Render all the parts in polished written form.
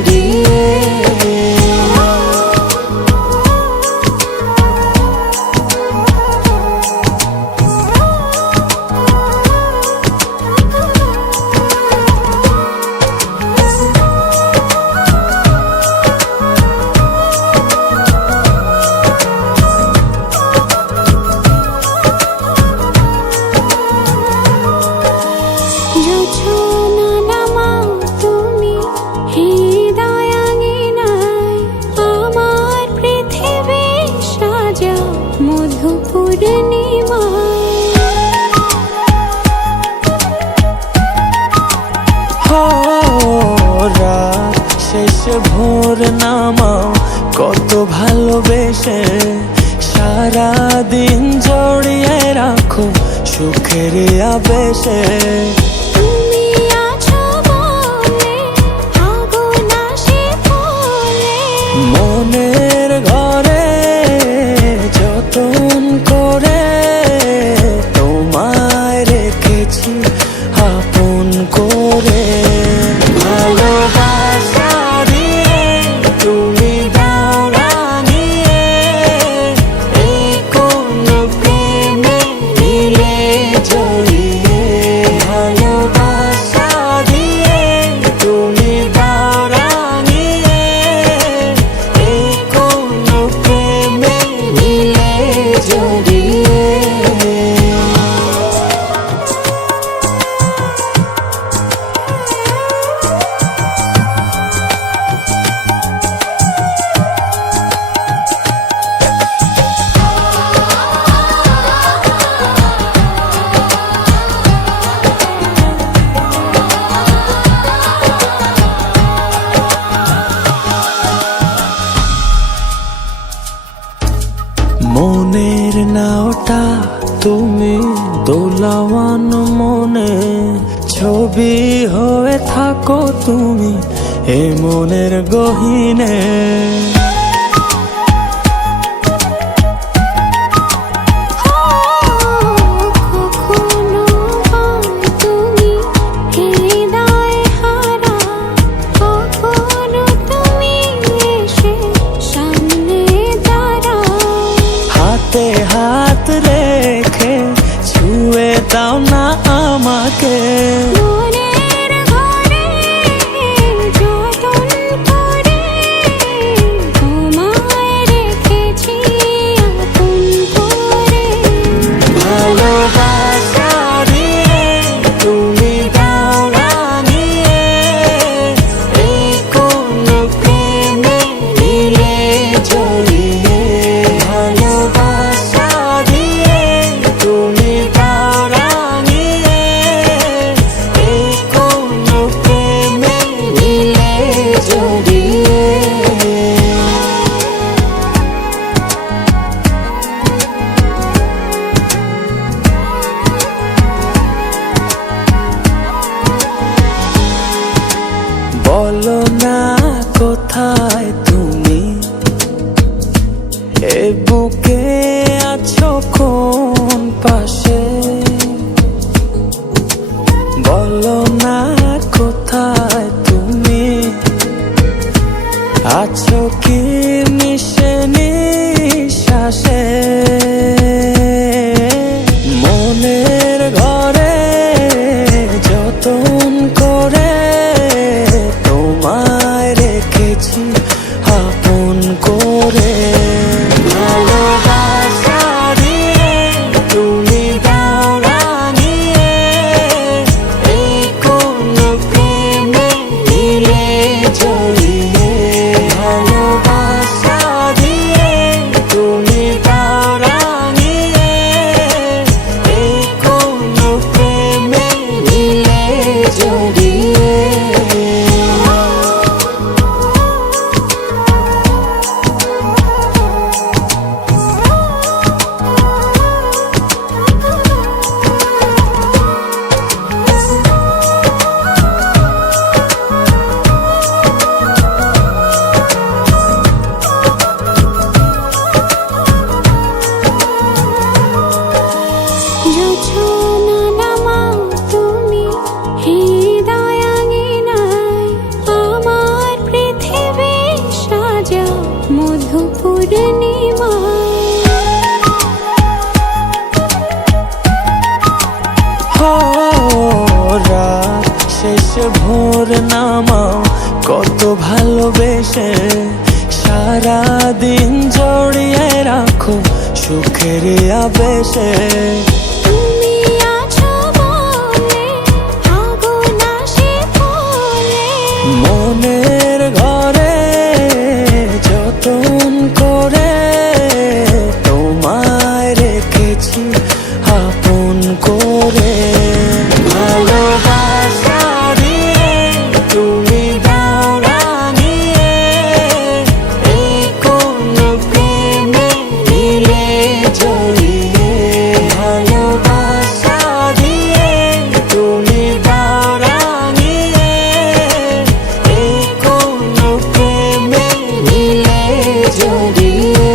জড়িয়ে। রাত শেষে ভোর নামাও কত ভালোবেসে, সারাদিন জড়িয়ে রাখো সুখের আবেশে। মনের ঘরে যতন করে তোমায় রেখেছি আপন করে। ভালোবাসা দিয়ে তুমি দাও রাঙিয়ে, এই কোন প্রেমে দিলে জড়িয়ে। ভালোবাসা দিয়ে তুমি দাও রাঙিয়ে, এই কোন প্রেমে দিলে জড়িয়ে। মনের নাওটা তুমি দোলাওয়ান মনে, ছবি হয়ে থাকো তুমি এ মনের গহীনে। হাতে হাত রেখে ছুঁয়ে দাও না আমাকে, মনের ঘরে যতন করে তোমায় রেখেছি আপন করে। ভালোবাসা দিয়ে তুমি দাও রাঙিয়ে, এই কোন প্রেমে দিলে জড়িয়ে। ভালোবাসা দিয়ে তুমি দাও রাঙিয়ে, এই কোন প্রেমে দিলে জড়িয়ে। বলো না কোথায় তুমি, এ বুকে আছো কোন পাশে। বলো না কোথায় তুমি, আছো কি মিশে নিঃশ্বাসে। মনের ঘরে যতন করে তোমায় রেখেছি আপন করে। ভালোবাসা দিয়ে তুমি দাও রাঙিয়ে, এই কোন প্রেমে দিলে জড়িয়ে। ভালোবাসা দিয়ে তুমি দাও রাঙিয়ে, এই কোন প্রেমে দিলে জড়িয়ে। বেশে সারা দিন জড়িয়ে রাখো সুখের আবেশে। তুমি আছো বলে আগুন আসে ফুলে, মনের ঘরে যতন করে তোমায় রেখেছি আপন করে। ভালোবাসা দিয়ে তুমি দাও রাঙিয়ে, এই কোন প্রেমে দিলে জড়িয়ে। ভালোবাসা দিয়ে তুমি দাও রাঙিয়ে, এই কোন প্রেমে দিলে জড়িয়ে।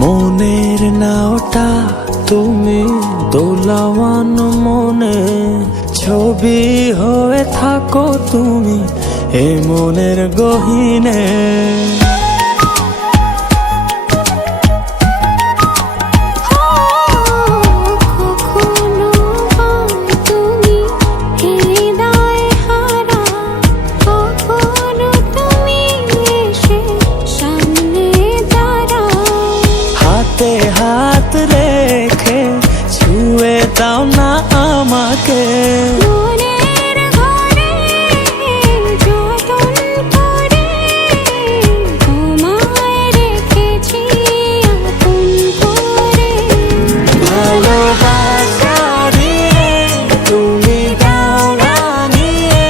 মনের নাওটা তুমি দোলাওয়ান মনে, ছবি হয়ে থাকো তুমি এ মনের গহীনে। কখনো তুমি হৃদয়ে হারা, কখনো তুমি এসে সামনে দাঁড়াও। হাতে হাত রেখে ছুঁয়ে দাও না আমাকে, মনের ঘরে যতন করে তোমায় রেখেছি আপন করে। ভালোবাসা দিয়ে তুমি দাও রাঙিয়ে,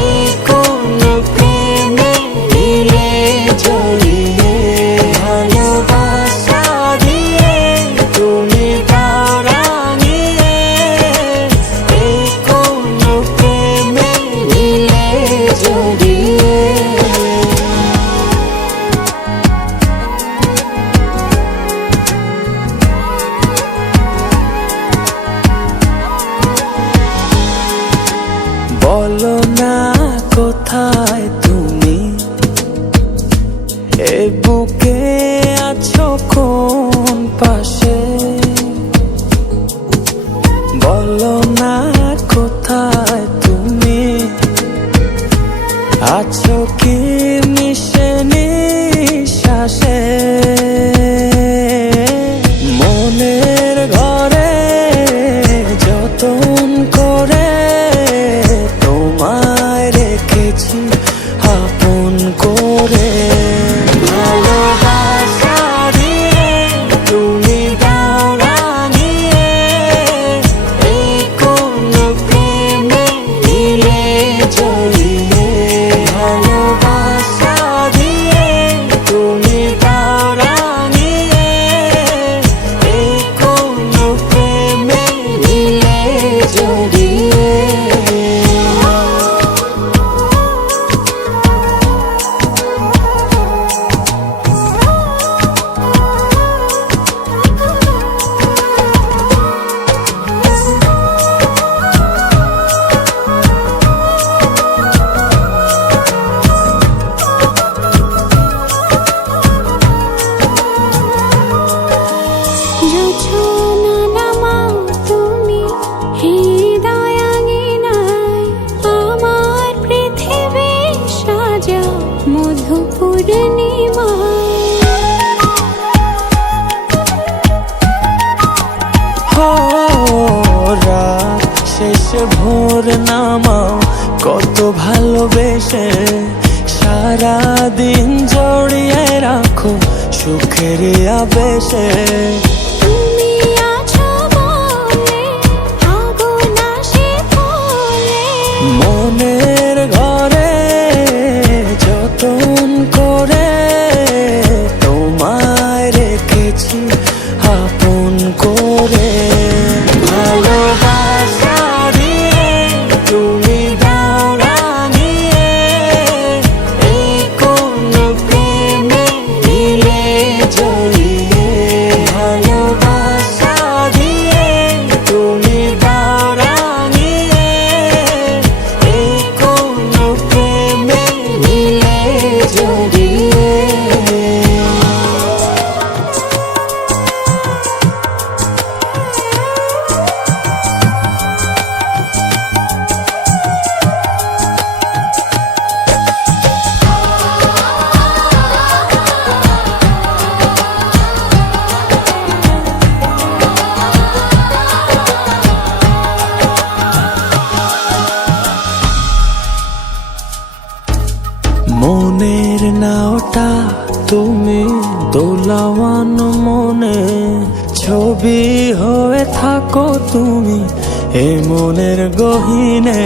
এই কোন প্রেমে দিলে জড়িয়ে। ভালোবাসা দিয়ে তুমি দাও রাঙিয়ে, এই কোন প্রেমে দিলে জড়িয়ে। বলো না কোথায় তুমি, এ বুকে আছো কোন পাশে। বলো না কোথায় তুমি, আছো কি মিশে নিঃশ্বাসে। মনের ঘরে যতন করে তোমায় রেখেছি আপন করে। ভালোবাসা দিয়ে তুমি দাও রাঙিয়ে, এই কোন প্রেমে দিলে জড়িয়ে। ভালোবাসা দিয়ে তুমি দাও রাঙিয়ে, এই কোন প্রেমে দিলে জড়িয়ে। জোছনা নামাও তুমি হৃদয় আঙিনায়, আমার পৃথিবী সাজাও মধু পূর্ণিমায়। রাত শেষে ভোর নামাও কত ভালোবেসে, সারা দিন জড়িয়ে রাখো সুখের আবেশে। তুমি আছো বলে আগুন আসে ফুলে, মনের ঘরে যতন করে তোমায় রেখেছি আপন করে। ভালোবাসা দিয়ে তুমি দাও রাঙিয়ে, এই কোন প্রেমে কাটা তুমি দোলাওয়ান মনে, ছবি হয়ে থাকো তুমি এ মনের গহীনে।